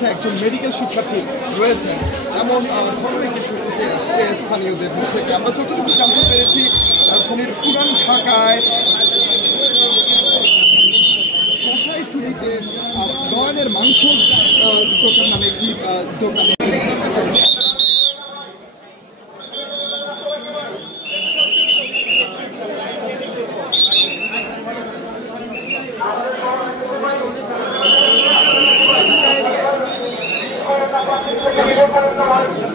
মধ্যে একজন মেডিকেল শিক্ষার্থী রয়েছেন এমন খবরে কিন্তু উঠে আসছে স্থানীয়দের মুখ থেকে। আমরা যতটুকু জানতে পেরেছি রাজধানীর পুরান ঢাকায় কষাইটুলিতে নয়নের মাংস দোকান নামে একটি দোকানে Gracias.